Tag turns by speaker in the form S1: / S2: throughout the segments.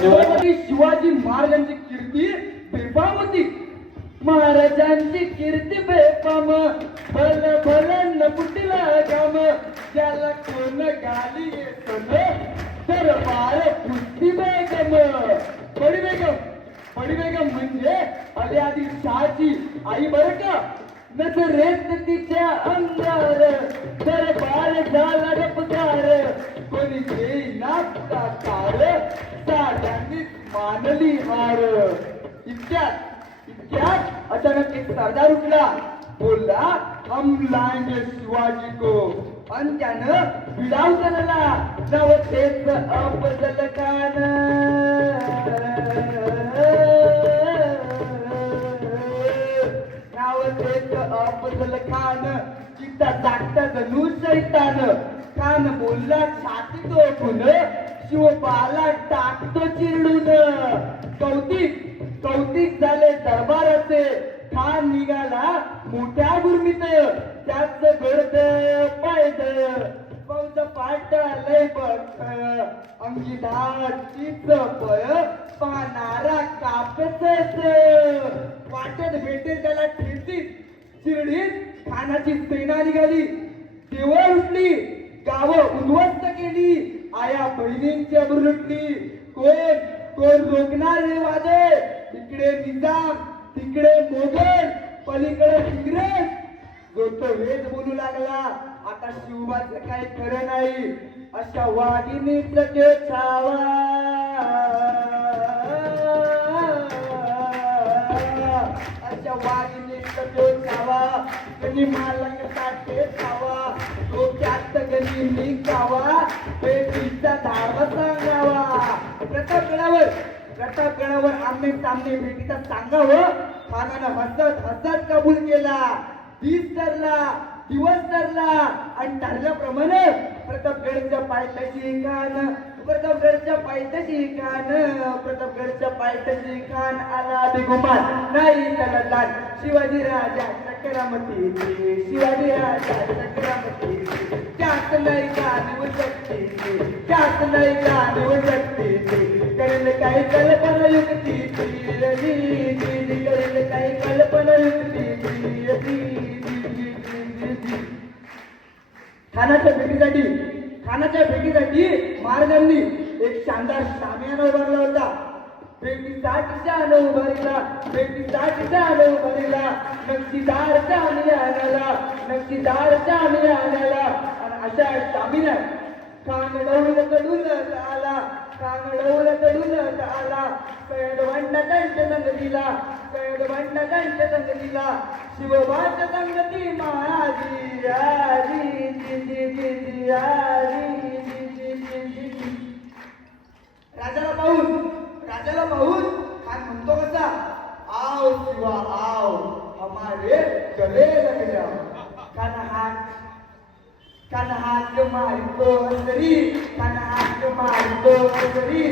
S1: छत्रपती शिवाजी महाराजांची कीर्ती बेपाम होती महाराजांची कीर्ती बेपाम. भल भल नपुटीला काम त्याला कोण गाली येत तर बाळ पुष्टी बेगम. पडी बेगम पडी बेगम म्हणजे अली आधी शहाची आई बरं का? नजरेत तिच्या अंगार तर बाळ झाला रपकार कोणी देईना कार साड्यांनी मानली हार इतक्यात इतक्यात अचानक एक सरदार उठला. बोलला हम लाएंगे शिवाजी को. आणि त्यानं विडा उचलला नव तेच अफजल खान चित्ता टाकता जणू शैतान बोलला छातीतो फुल शिवबाला टाकतो चिरडून. कौतिक कौतिक झाले दरबाराचे. खान निघाला मोठ्या गुरमीत. त्याच घडत पायद फौज पाट लय बघ अंगी धाचीच पय पाहणारा कापच वाटत भेटे त्याला ठेचीत चिरडीत. खानाची सेना निघाली देवळ उठली. गाव उद्ध्वस्त केली. आया बहिणींची अब्रू लुटली कोण? कोण रोखणार हे वादे? इकडे निजाम तिकडे मोगल पलीकडे इंग्रज. जो तो वेद बोलू लागला. आता शिवबाचं काही खरं नाही. अशा वाघिनी खेळ छावा अशा वाघिनी खेळ छावा कधी मालक साठे छावा डोक्यात गणी मी गावा बेटीचा धावा सांगावा. प्रतापगडावर प्रतापगडावर आम्ही सामने भेटीचा सांगावं. खानानं हसत हसत कबूल केला. दिस ठरला दिवस धरला. आणि ठरल्याप्रमाणे प्रतापगडच्या पायथ्याची खान प्रतापगडच्या पायथ्याची खान प्रतापगडच्या पायथ्याची खान आला बेगुमान नाही त्याला लाल शिवाजी राजा चक्रामती शिवाजी राजा चक्रामती त्यात नाही का निवड शकते त्यात नाही का निवड शकते करेल काही कल्पना युक्ती करेल काही कल्पना युक्ती खानाच्या भेटीसाठी खानाच्या भेटीसाठी महाराजांनी एक शानदार शामियाना उभारला होता. भेटीसाठी शान उभारला उभारीला नक्षीदारच्या आम्ही आणायला नक्षीदारच्या आम्ही आणायला. आणि अशा शामियान कांगडवलं कडून आला कांगडवलं कडून आला. कैद त्यांच्या संगतीला कैद त्यांच्या संगतीला. शिवबाच्या संगती महाजी हमारे गले लग जाओ खान हात कान हात मारतो हसरी कान हात मारतो हसरी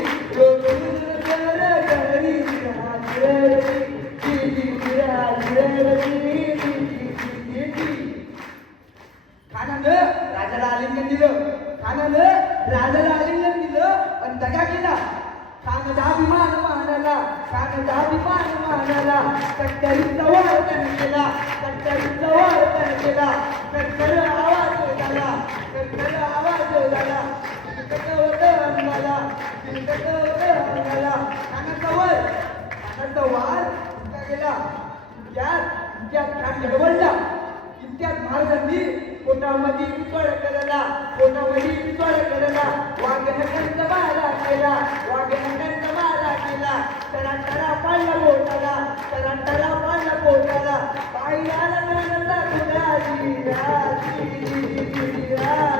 S1: खानानं राजाला आलिंगन दिलं. खानानं राजाला आलिंगन दिलं आणि दगा केला. खान अभिमान मानाला खान अभिमान मानाला कट्टरीचा वार त्याने केला कट्टरीचा वार त्याने केला कट्टर आवाज झाला कट्टर आवाज झाला तिकटवत अंगाला तिकटवत अंगाला वार गेला. त्यात त्यात खान गडबडला इतक्यात महाराजांनी पोटामध्ये पितळ केलेला पोटामध्ये पितळ केलेला वाघनकांचा मारा केला पोटाला टराटरा पाडला पोटाला टराटरा पाडला पोटाला पाहिला लग्नाचा तुला जिरा जिरा